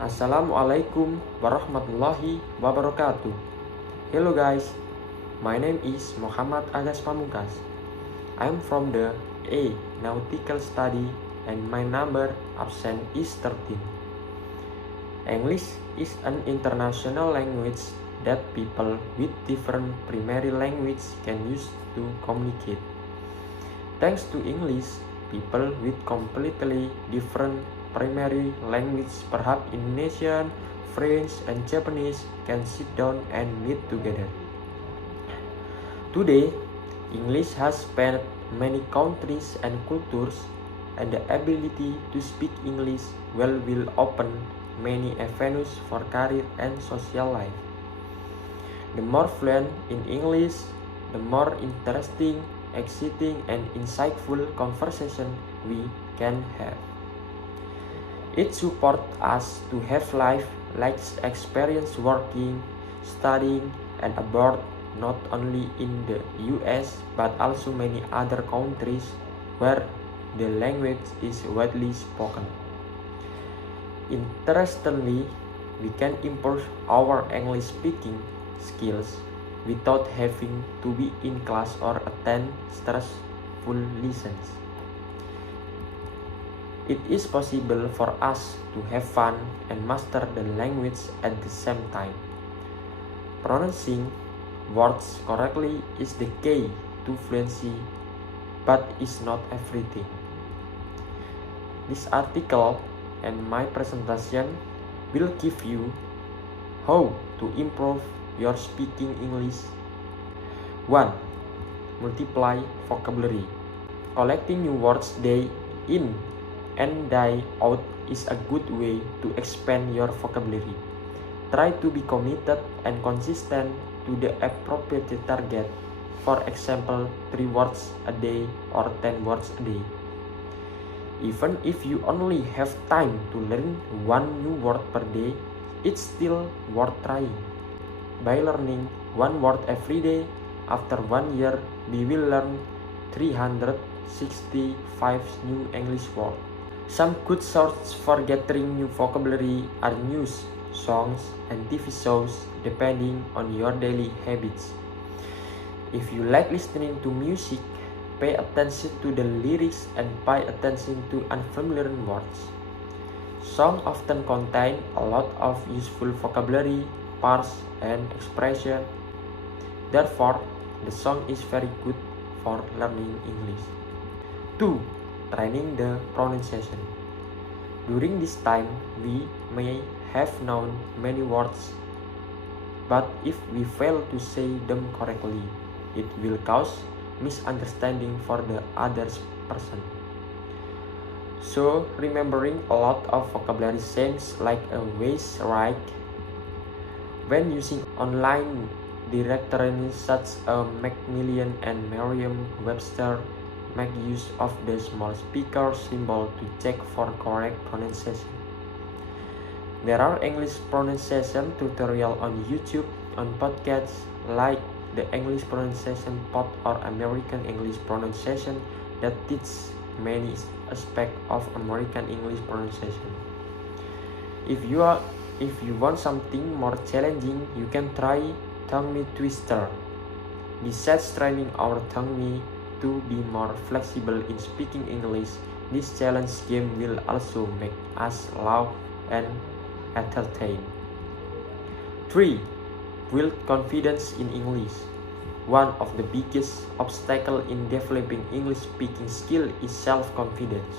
Assalamualaikum warahmatullahi wabarakatuh. Hello guys, my name is Muhammad Agas Pamungkas. I'm from the A Nautical Study and my number absent is 13. English is an international language that people with different primary language can use to communicate. Thanks to English, people with completely different primary language, perhaps Indonesian, French, and Japanese, can sit down and meet together. Today, English has spanned many countries and cultures, and the ability to speak English well will open many avenues for career and social life. The more fluent in English, the more interesting, exciting, and insightful conversation we can have. It supports us to have life like experience working, studying, and abroad, not only in the US but also many other countries where the language is widely spoken. Interestingly, we can improve our English speaking skills without having to be in class or attend stressful lessons. It is possible for us to have fun and master the language at the same time. Pronouncing words correctly is the key to fluency, but is not everything. This article and my presentation will give you how to improve your speaking English. 1. Multiply vocabulary. Collecting new words day in and day out is a good way to expand your vocabulary. Try to be committed and consistent to the appropriate target. For example, 3 words a day or 10 words a day. Even if you only have time to learn 1 new word per day, it's still worth trying. By learning 1 word every day, after 1 year, we will learn 365 new English words. Some good sources for gathering new vocabulary are news, songs, and TV shows depending on your daily habits. If you like listening to music, pay attention to the lyrics and pay attention to unfamiliar words. Songs often contain a lot of useful vocabulary, parts, and expression. Therefore, the song is very good for learning English. 2. Training the pronunciation. During this time, we may have known many words, but if we fail to say them correctly, it will cause misunderstanding for the other person. So, remembering a lot of vocabulary seems like a waste, right? When using online directories such as Macmillan and Merriam-Webster, make use of the small speaker symbol to check for correct pronunciation. There are English pronunciation tutorials on YouTube, on podcasts like the English Pronunciation Pod or American English Pronunciation that teach many aspects of American English pronunciation. If you want something more challenging, you can try Tongue Twister. Besides training our tongue to be more flexible in speaking English, this challenge game will also make us laugh and entertain. 3. Build confidence in English. One of the biggest obstacles in developing English speaking skill is self-confidence.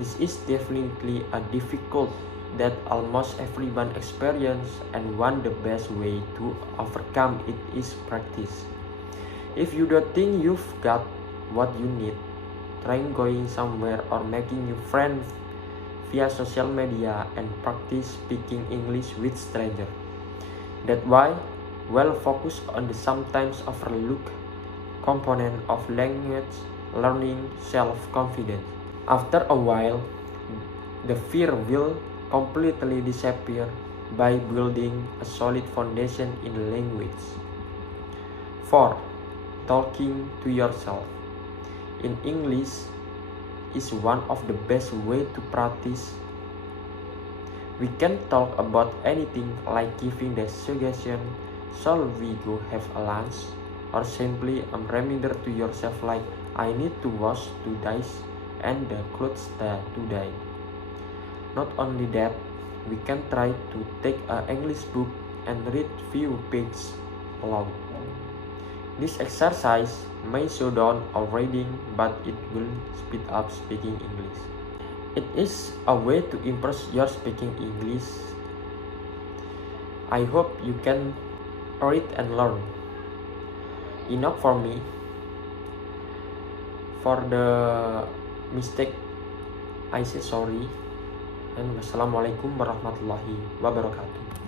This is definitely a difficult that almost everyone experiences, and one the best way to overcome it is practice. If you don't think you've got what you need, try going somewhere or making new friends via social media and practice speaking English with strangers. That's why focus on the sometimes overlooked component of language learning, self-confidence. After a while, the fear will completely disappear by building a solid foundation in the language. 4. Talking to yourself. In English is one of the best way to practice We can talk about anything like giving the suggestion, shall we go have a lunch? Or simply a reminder to yourself like, I need to wash today's and the clothes today. Not only that, we can try to take an English book and read few pages aloud. This exercise may slow down our reading, but it will speed up speaking English. It is a way to improve your speaking English. I hope you can read and learn. Enough for me. For the mistake, I say sorry. And wassalamualaikum warahmatullahi wabarakatuh.